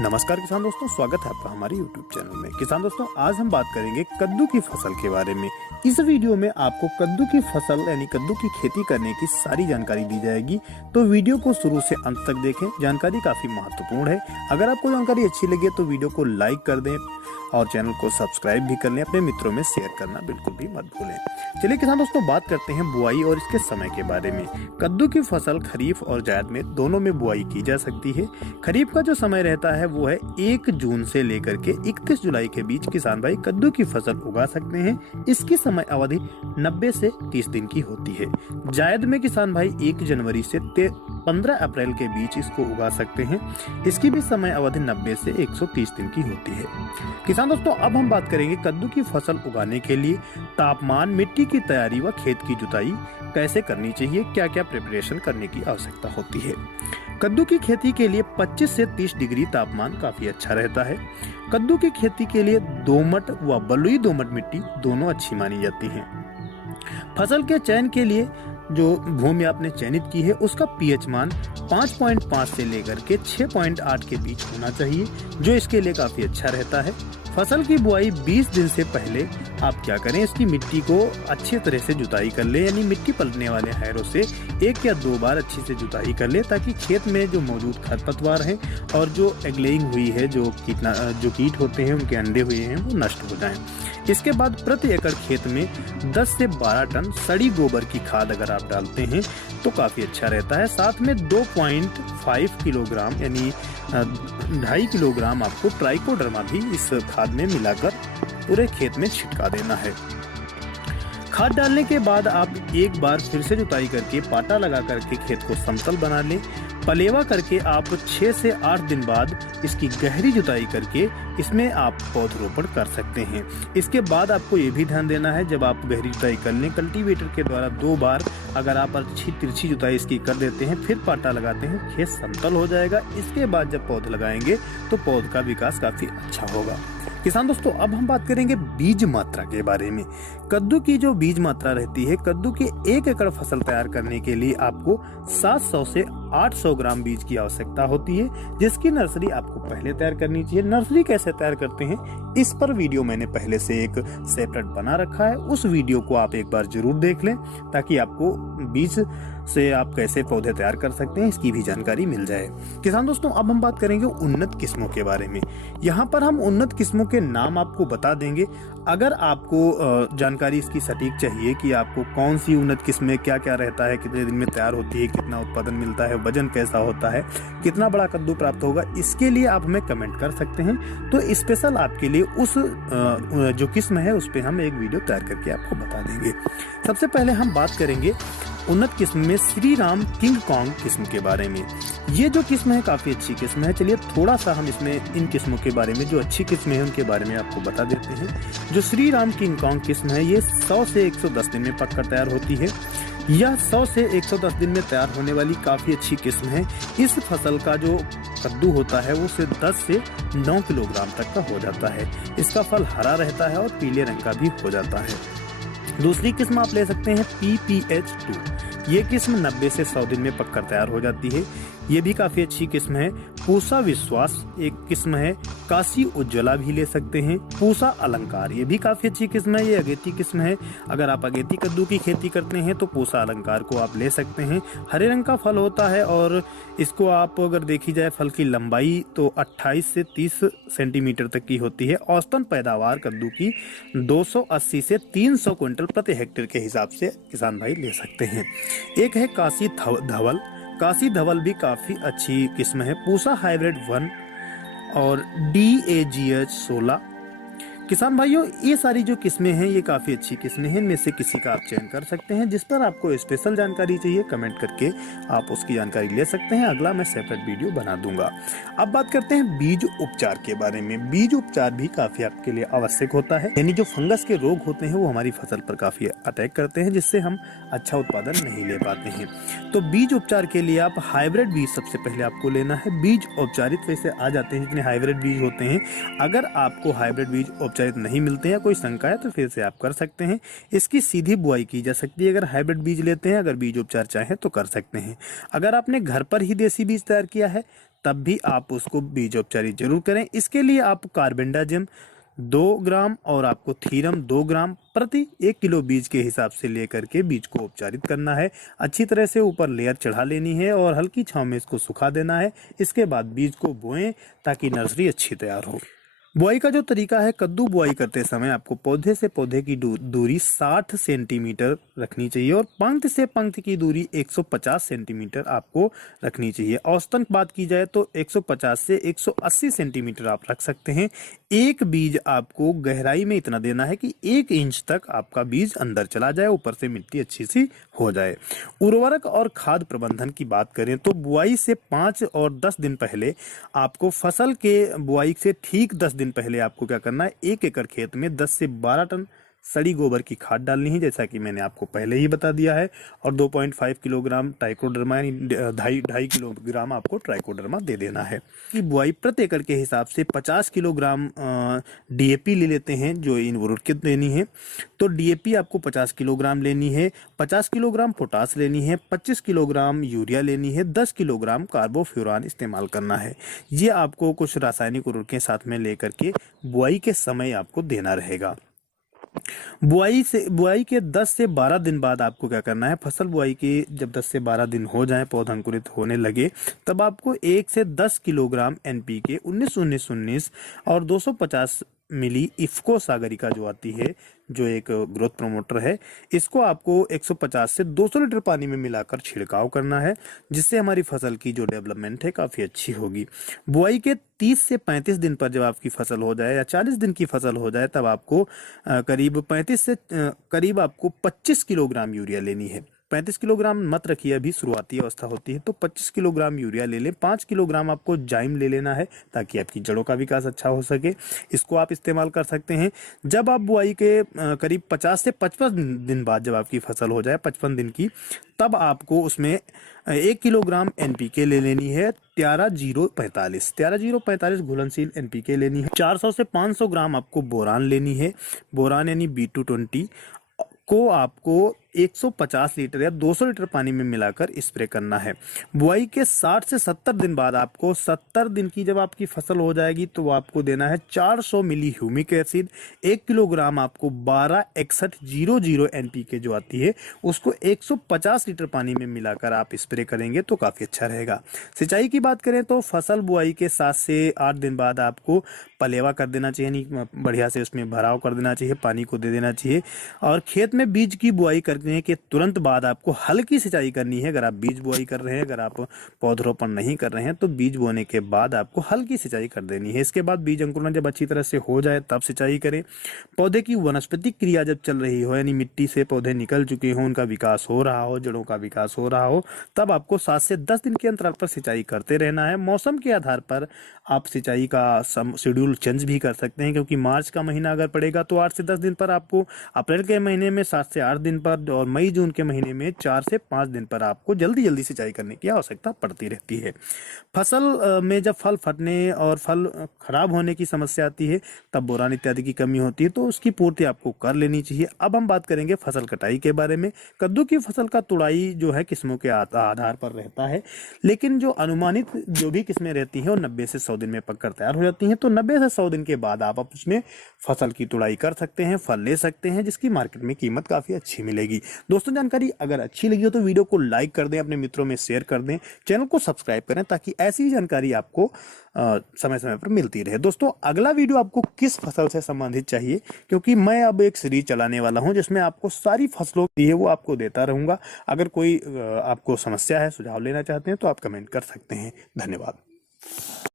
नमस्कार किसान दोस्तों, स्वागत है आपका हमारे YouTube चैनल में। किसान दोस्तों, आज हम बात करेंगे कद्दू की फसल के बारे में। इस वीडियो में आपको कद्दू की फसल यानी कद्दू की खेती करने की सारी जानकारी दी जाएगी, तो वीडियो को शुरू से अंत तक देखें। जानकारी काफी महत्वपूर्ण है। अगर आपको जानकारी अच्छी लगे तो वीडियो को लाइक कर दें और चैनल को सब्सक्राइब भी कर लें। अपने मित्रों में शेयर करना बिल्कुल भी मत भूलें। चलिए किसान दोस्तों, बात करते हैं बुआई और इसके समय के बारे में। कद्दू की फसल खरीफ और जायद में दोनों में बुआई की जा सकती है। खरीफ का जो समय रहता है वो है 1 जून से लेकर के 31 जुलाई के बीच किसान भाई कद्दू की फसल उगा सकते हैं। इसकी समय अवधि 90 से 30 दिन की होती है। जायद में किसान भाई 1 जनवरी से 15 अप्रैल के बीच इसको उगा सकते हैं। इसकी भी समय अवधि 90 से 130 दिन की होती है। किसान दोस्तों, अब हम बात करेंगे कद्दू की फसल उगाने के लिए तापमान, मिट्टी की तैयारी व खेत की जुताई कैसे करनी चाहिए, क्या क्या प्रिपरेशन करने की आवश्यकता होती है। कद्दू की खेती के लिए 25 से 30 डिग्री तापमान काफी अच्छा रहता है। कद्दू की खेती के लिए दोमट व बलुई दोमट मिट्टी दोनों अच्छी मानी जाती हैं। फसल के चयन के लिए जो भूमि आपने चयनित की है उसका पीएच मान 5.5 से लेकर के 6.8 के बीच होना चाहिए, जो इसके लिए काफी अच्छा रहता है। फसल की बुआई 20 दिन से पहले आप क्या करें, इसकी मिट्टी को अच्छी तरह से जुताई कर ले, यानी मिट्टी पलटने वाले हैरों से 1 या 2 बार अच्छी से जुताई कर ले, ताकि खेत में जो मौजूद खरपतवार हैं और जो एग्लेइंग हुई है, जो कीट होते हैं, उनके अंडे हुए हैं, वो नष्ट हो जाएं। इसके बाद प्रति एकड़ खेत में 10 से 12 टन सड़ी गोबर की खाद अगर आप डालते हैं तो काफी अच्छा रहता है। साथ में 2.5 किलोग्राम यानी 2.5 किलोग्राम आपको ट्राइकोडर्मा भी इस खाद में मिलाकर पूरे खेत में छिटका देना है। खाद डालने के बाद आप एक बार फिर से जुताई करके पाटा लगा करके खेत को समतल बना लें। पलेवा करके आप 6 से 8 दिन बाद इसकी गहरी जुताई करके इसमें आप पौधरोपण कर सकते हैं। इसके बाद आपको ये भी ध्यान देना है, जब आप गहरी जुताई कर लें, कल्टीवेटर के द्वारा 2 बार अगर आप अच्छी तिरछी जुताई इसकी कर देते हैं, फिर पाटा लगाते हैं, खेत समतल हो जाएगा। इसके बाद जब पौध लगाएंगे तो पौध का विकास काफी अच्छा होगा। किसान दोस्तों, अब हम बात करेंगे बीज मात्रा के बारे में। कद्दू की जो बीज मात्रा रहती है, कद्दू के 1 एकड़ फसल तैयार करने के लिए आपको 700 से 800 ग्राम बीज की आवश्यकता होती है, जिसकी नर्सरी आपको पहले तैयार करनी चाहिए। नर्सरी कैसे तैयार करते हैं, इस पर वीडियो मैंने पहले से एक सेपरेट बना रखा है, उस वीडियो को आप एक बार जरूर देख लें, ताकि आपको बीज से आप कैसे पौधे तैयार कर सकते हैं इसकी भी जानकारी मिल जाए। किसान दोस्तों, अब हम बात करेंगे उन्नत किस्मों के बारे में। यहाँ पर हम उन्नत किस्मों के नाम आपको बता देंगे। अगर आपको जानकारी इसकी सटीक चाहिए कि आपको कौन सी उन्नत किस्म में क्या क्या रहता है, कितने दिन में तैयार होती है, कितना उत्पादन मिलता है, वजन कैसा होता है, कितना बड़ा कद्दू प्राप्त होगा, इसके लिए आप हमें कमेंट कर सकते हैं। तो स्पेशल आपके लिए उस जो किस्म है उस पर हम एक वीडियो तैयार करके आपको बता देंगे। सबसे पहले हम बात करेंगे उन्नत किस्म में श्री राम किंग कॉन्ग किस्म के बारे में। ये जो किस्म है काफी अच्छी किस्म है। चलिए थोड़ा सा हम इसमें इन किस्मों के बारे में, जो अच्छी किस्म है उनके बारे में आपको बता देते हैं। जो श्री राम किंग कॉन्ग किस्म है, ये 100 से 110 दिन में पककर तैयार होती है। यह 100 से 110 दिन में तैयार होने वाली काफी अच्छी किस्म है। इस फसल का जो कद्दू होता है वो 10 से 9 किलोग्राम तक का हो जाता है। इसका फल हरा रहता है और पीले रंग का भी हो जाता है। दूसरी किस्म आप ले सकते हैं PPH2। ये किस्म 90 से 100 दिन में पककर तैयार हो जाती है। ये भी काफी अच्छी किस्म है। पूसा विश्वास एक किस्म है। काशी उज्ज्वला भी ले सकते हैं। पूसा अलंकार ये भी काफी अच्छी किस्म है। ये अगेती किस्म है। अगर आप अगेती कद्दू की खेती करते हैं तो पूसा अलंकार को आप ले सकते हैं। हरे रंग का फल होता है और इसको आप अगर देखी जाए फल की लंबाई तो 28 से 30 सेंटीमीटर तक की होती है। औसतन पैदावार कद्दू की 280 से 300 क्विंटल प्रति हेक्टेयर के हिसाब से किसान भाई ले सकते हैं। एक है काशी धवल। काशी धवल भी काफी अच्छी किस्म है। पूसा हाइब्रिड 1 और DAGH 16। किसान भाइयों, ये सारी जो किस्में हैं ये काफी अच्छी किस्में हैं। इनमें से किसी का आप चयन कर सकते हैं। जिस पर आपको स्पेशल जानकारी चाहिए कमेंट करके आप उसकी जानकारी ले सकते हैं। अगला मैं सेपरेट वीडियो बना दूंगा। अब बात करते हैं बीज उपचार के बारे में। बीज उपचार भी काफी आपके लिए आवश्यक होता है, यानी जो फंगस के रोग होते हैं वो हमारी फसल पर काफी अटैक करते हैं, जिससे हम अच्छा उत्पादन नहीं ले पाते हैं। तो बीज उपचार के लिए आप हाइब्रिड बीज सबसे पहले आपको लेना है। बीज उपचारित वैसे आ जाते हैं जितने हाइब्रिड बीज होते हैं। अगर आपको हाइब्रिड बीज उपचारित नहीं मिलते हैं, कोई शंका है तो फिर से आप कर सकते हैं। इसकी सीधी बुआई की जा सकती है अगर हाइब्रिड बीज लेते हैं, अगर बीज उपचार चाहें तो कर सकते हैं। अगर आपने घर पर ही देसी बीज तैयार किया है तब भी आप उसको बीज उपचारित जरूर करें। इसके लिए आप कार्बेंडाजिम 2 ग्राम और आपको थीरम 2 ग्राम प्रति 1 किलो बीज के हिसाब से लेकर के बीज को उपचारित करना है। अच्छी तरह से ऊपर लेयर चढ़ा लेनी है और हल्की छांव में इसको सुखा देना है। इसके बाद बीज को बोएं ताकि नर्सरी अच्छी तैयार हो। बुआई का जो तरीका है, कद्दू बुआई करते समय आपको पौधे से पौधे की दूरी 60 सेंटीमीटर रखनी चाहिए और पंक्ति से पंक्ति की दूरी 150 सेंटीमीटर आपको रखनी चाहिए। औसतन बात की जाए तो 150 से 180 सेंटीमीटर आप रख सकते हैं। एक बीज आपको गहराई में इतना देना है कि 1 इंच तक आपका बीज अंदर चला जाए, ऊपर से मिट्टी अच्छी सी हो जाए। उर्वरक और खाद प्रबंधन की बात करें तो बुआई से 5 और 10 दिन पहले आपको फसल के बुआई से ठीक 10 दिन पहले आपको क्या करना है, 1 एकड़ खेत में 10 से 12 टन सड़ी गोबर की खाद डालनी है, जैसा कि मैंने आपको पहले ही बता दिया है। और 2.5 किलोग्राम ट्राइकोडर्मा यानी 2.5 किलोग्राम आपको ट्राइकोडर्मा दे देना है। कि बुआई प्रति एकड़ के हिसाब से 50 किलोग्राम डीएपी ले लेते हैं जो इन उर्वरक देनी है। तो डीएपी आपको 50 किलोग्राम लेनी है, 50 किलोग्राम पोटास लेनी है, 25 किलोग्राम यूरिया लेनी है, 10 किलोग्राम कार्बोफ्यूरान इस्तेमाल करना है। ये आपको कुछ रासायनिक उर्वरकें साथ में लेकर के बुआई के समय आपको देना रहेगा। बुआई के 10 से 12 दिन बाद आपको क्या करना है, फसल बुआई के जब 10 से 12 दिन हो जाए, पौधा अंकुरित होने लगे, तब आपको 1 से 10 किलोग्राम एनपीके 19-19-19 और 250 मिली इफ्को सागरिका जो आती है, जो एक ग्रोथ प्रमोटर है, इसको आपको 150 से 200 लीटर पानी में मिलाकर छिड़काव करना है, जिससे हमारी फसल की जो डेवलपमेंट है काफ़ी अच्छी होगी। बुआई के 30 से 35 दिन पर जब आपकी फसल हो जाए या 40 दिन की फसल हो जाए, तब आपको करीब आपको 25 किलोग्राम यूरिया लेनी है। 35 किलोग्राम मत रखिए, अभी शुरुआती अवस्था होती है, तो 25 किलोग्राम यूरिया ले लें। 5 किलोग्राम आपको जाइम ले लेना है ताकि आपकी जड़ों का विकास अच्छा हो सके। इसको आप इस्तेमाल कर सकते हैं। जब आप बुआई के करीब 50 से 55 दिन बाद जब आपकी फसल हो जाए, 55 दिन की, तब आपको उसमें 1 किलोग्राम एनपीके ले लेनी है। 13-0-45 घुलनशील एनपीके लेनी है। 400 से 500 ग्राम आपको बोरान लेनी है। बोरान यानी B220 को आपको 150 लीटर या 200 लीटर पानी में मिलाकर स्प्रे करना है। बुआई के 60 से 70 दिन बाद आपको 70 दिन की जब आपकी फसल हो जाएगी तो आपको देना है 400 मिली ह्यूमिक एसिड। 1 किलोग्राम आपको 12-61-00 एनपीके जो आती है उसको 150 लीटर पानी में मिलाकर आप स्प्रे करेंगे तो काफ़ी अच्छा रहेगा। सिंचाई की बात करें तो फसल बुआई के 7 से 8 दिन बाद आपको पलेवा कर देना चाहिए, यानी बढ़िया से उसमें भराव कर देना चाहिए, पानी को दे देना चाहिए। और खेत में बीज की बुआई करने के तुरंत बाद आपको हल्की सिंचाई करनी है। अगर आप बीज बुआई कर रहे हैं, अगर आप पौधरोपण नहीं कर रहे हैं, तो बीज बोने के बाद आपको हल्की सिंचाई कर देनी है। इसके बाद बीज अंकुरण जब अच्छी तरह से हो जाए तब सिंचाई करें। पौधे की वनस्पतिक क्रिया जब चल रही हो, यानी मिट्टी से पौधे निकल चुके हों, उनका विकास हो रहा हो, जड़ों का विकास हो रहा हो, तब आपको 7 से 10 दिन के अंतराल पर सिंचाई करते रहना है। मौसम के आधार पर आप सिंचाई का शेड्यूल चेंज भी कर सकते हैं, क्योंकि मार्च का महीना अगर पड़ेगा तो 8 से 10 दिन पर आपको, अप्रैल के महीने में 7 से 8 दिन पर, और मई जून के महीने में 4 से 5 दिन पर आपको जल्दी सिंचाई करने की आवश्यकता पड़ती रहती है। फसल में जब फल फटने और फल खराब होने की समस्या आती है, तब बोरान इत्यादि की कमी होती है, तो उसकी पूर्ति आपको कर लेनी चाहिए। अब हम बात करेंगे फसल कटाई के बारे में। कद्दू की फसल का तुड़ाई जो है किस्मों के आधार पर रहता है, लेकिन जो अनुमानित जो भी किस्में रहती हैं वो 90 से 100 दिन में पककर तैयार हो जाती हैं। तो 90 से 100 दिन के बाद आप उसमें फसल की तुड़ाई कर सकते हैं, फल ले सकते हैं, जिसकी मार्केट में कीमत काफ़ी अच्छी मिलेगी। दोस्तों, जानकारी अगर अच्छी लगी हो तो वीडियो को लाइक कर दें, अपने मित्रों में शेयर कर दें, चैनल को सब्सक्राइब करें ताकि ऐसी जानकारी आपको समय समय पर मिलती रहे। दोस्तों, अगला वीडियो आपको किस फसल से संबंधित चाहिए, क्योंकि मैं अब एक सीरीज चलाने वाला हूं जिसमें आपको सारी फसलों की है वो आपको देता रहूंगा। अगर कोई आपको समस्या है, सुझाव लेना चाहते हैं तो आप कमेंट कर सकते हैं। धन्यवाद।